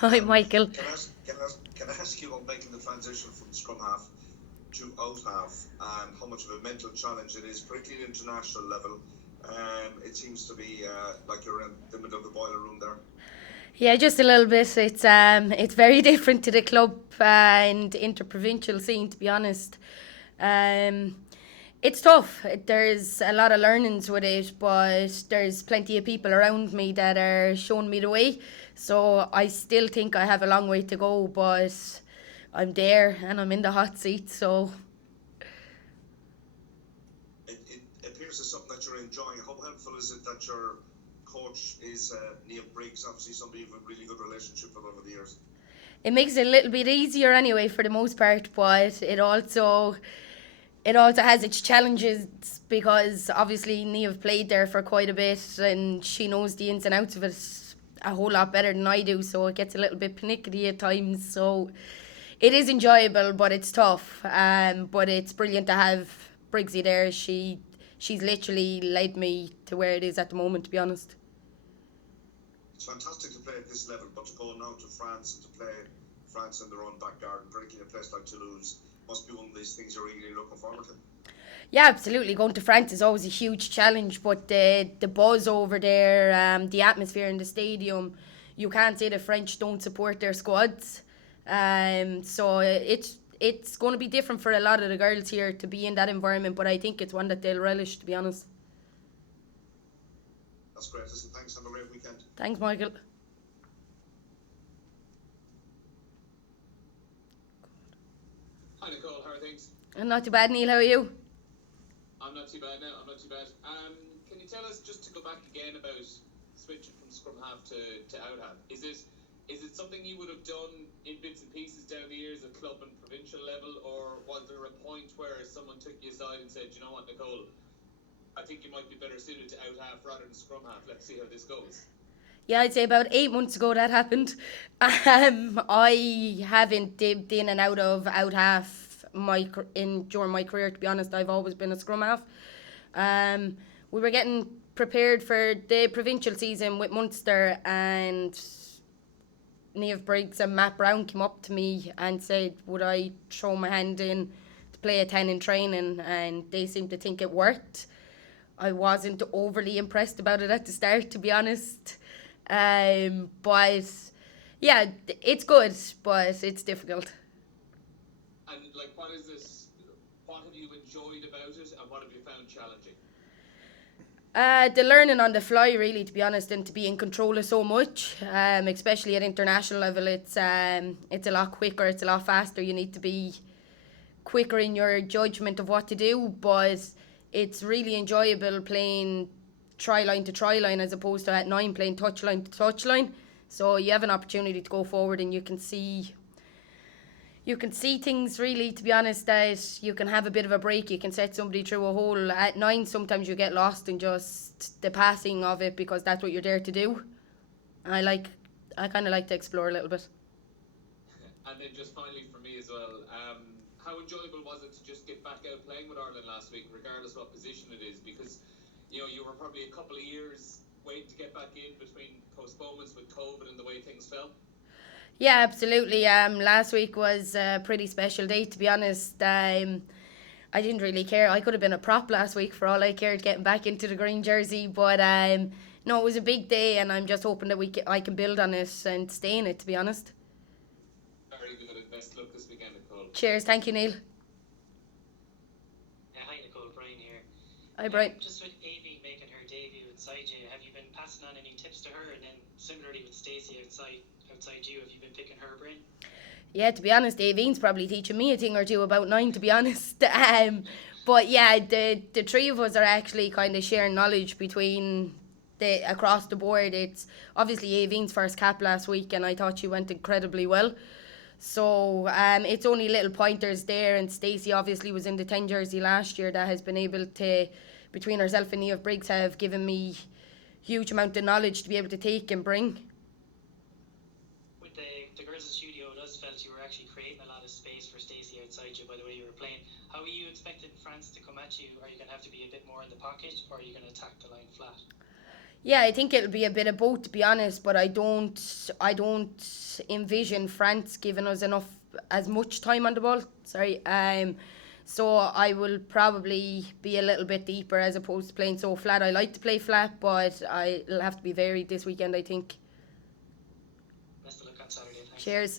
Hi, Michael. Can I ask you about making the transition from scrum half to out half, and how much of a mental challenge it is, particularly at international level? It seems to be like you're in the middle of the boiler room there. Yeah, just a little bit. It's very different to the club and interprovincial scene, to be honest. Um, it's tough. There's a lot of learnings with it, but there's plenty of people around me that are showing me the way. So I still think I have a long way to go, but I'm there and I'm in the hot seat. So It appears as something that you're enjoying. How helpful is it that your coach is Neil Briggs, obviously somebody you've a really good relationship with over the years? it makes it a little bit easier anyway for the most part, but it also has its challenges because obviously Neve played there for quite a bit and she knows the ins and outs of it a whole lot better than I do, so it gets a little bit panicky at times. So it is enjoyable, but it's tough. But it's brilliant to have Briggsy there. She's literally led me to where it is at the moment, to be honest. It's fantastic to play at this level, but to go now to France and to play France in their own backyard, particularly in a place like Toulouse, must be one of these things you're really looking forward to. Yeah, absolutely. Going to France is always a huge challenge, but the buzz over there, the atmosphere in the stadium, you can't say the French don't support their squads. So it's going to be different for a lot of the girls here to be in that environment, but I think it's one that they'll relish, to be honest. That's great. Listen, thanks. Have a great weekend. Thanks, Michael. Hi Nicole, how are things? And not too bad, Neil. How are you? I'm not too bad now. I'm not too bad. Can you tell us just to go back again about switching from scrum half to out half? Is it something you would have done in bits and pieces down the years at club and provincial level, or was there a point where someone took you aside and said, you know what, Nicole, I think you might be better suited to out half rather than scrum half. Let's see how this goes. Yeah, I'd say about 8 months ago that happened. I haven't dipped in and out half in during my career. To be honest, I've always been a scrum half. Um, we were getting prepared for the provincial season with Munster, and Niamh Briggs and Matt Brown came up to me and said, "Would I throw my hand in to play a 10 in training?" And they seemed to think it worked. I wasn't overly impressed about it at the start, to be honest. But yeah, it's good, but it's difficult. And like, what is this? What have you enjoyed about it, and what have you found challenging? The learning on the fly, really, to be honest, and to be in control of so much, especially at international level, it's a lot quicker, it's a lot faster. You need to be quicker in your judgment of what to do, but it's really enjoyable playing try line to try line as opposed to at nine playing touch line to touch line. So you have an opportunity to go forward and you can see things really, to be honest, that you can have a bit of a break. You can set somebody through a hole. At nine, sometimes you get lost in just the passing of it because that's what you're there to do. I like, I kind of like to explore a little bit. And then just finally for me as well, how enjoyable was it to just get back out playing with Ireland last week, regardless what position it is? Because you were probably a couple of years waiting to get back in between postponements with COVID and the way things fell. Yeah, absolutely. Last week was a pretty special day, to be honest. I didn't really care. I could have been a prop last week for all I cared, getting back into the green jersey. But no, it was a big day, and I'm just hoping that I can build on it and stay in it. To be honest. Very good and best luck this weekend, Nicole. Cheers. Thank you, Neil. Hi Nicole, Brian here. Hi, Brian. Just with Avi making her debut inside you, have you been passing on any tips to her? And then similarly with Stacey outside you, have you been picking her brain? Yeah, to be honest, Daveen's probably teaching me a thing or two about nine, to be honest. But yeah, the three of us are actually kind of sharing knowledge between the across the board. It's obviously Aveen's first cap last week, and I thought she went incredibly well. So it's only little pointers there, and Stacey obviously was in the 10 jersey last year that has been able to, between herself and Niamh Briggs, have given me huge amount of knowledge to be able to take and bring. With the girls in studio, it does felt you were actually creating a lot of space for Stacey outside you by the way you were playing. How are you expecting France to come at you? Are you going to have to be a bit more in the pocket, or are you going to attack the line flat? Yeah, I think it'll be a bit of both, to be honest. But I don't envision France giving us as much time on the ball. Sorry. So I will probably be a little bit deeper as opposed to playing so flat. I like to play flat, but it'll have to be varied this weekend, I think. Best of luck on Saturday. Thanks. Cheers.